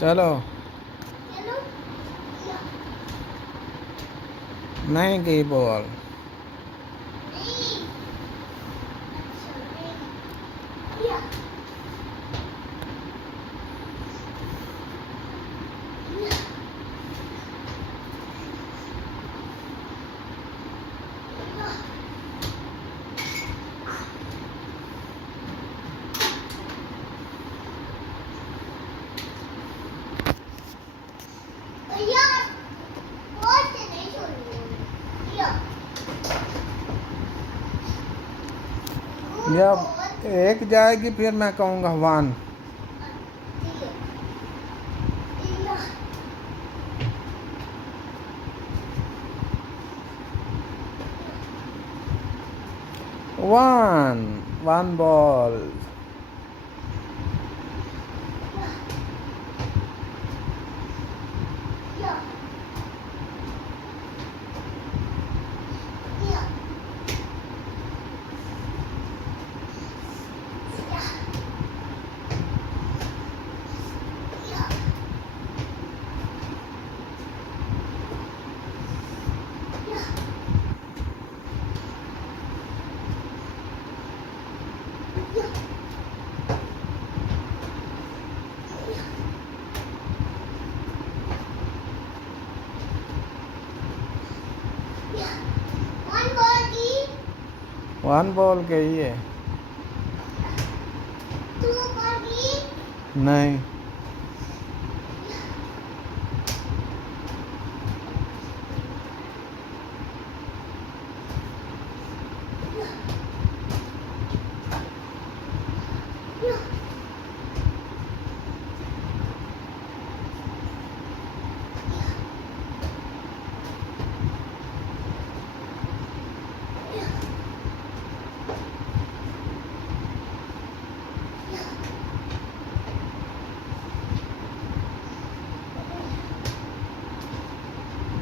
चलो। चलो या नहीं गई बॉल। नहीं अच्छा नहीं या या या बॉल से नहीं छोड़नी या जब एक जाएगी फिर मैं कहूँगा 1। One ball. वन बॉल गई है। नहीं।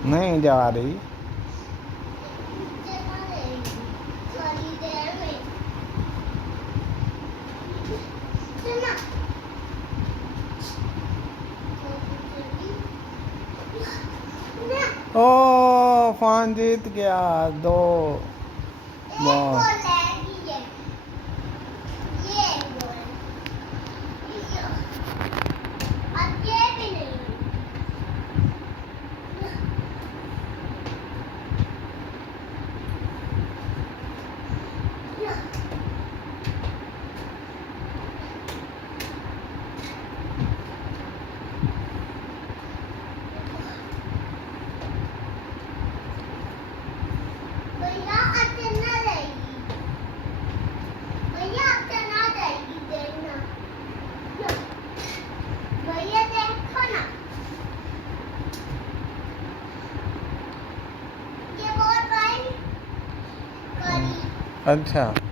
नहीं जा रही। ओ फान जीत गया 2 बॉल। अच्छा।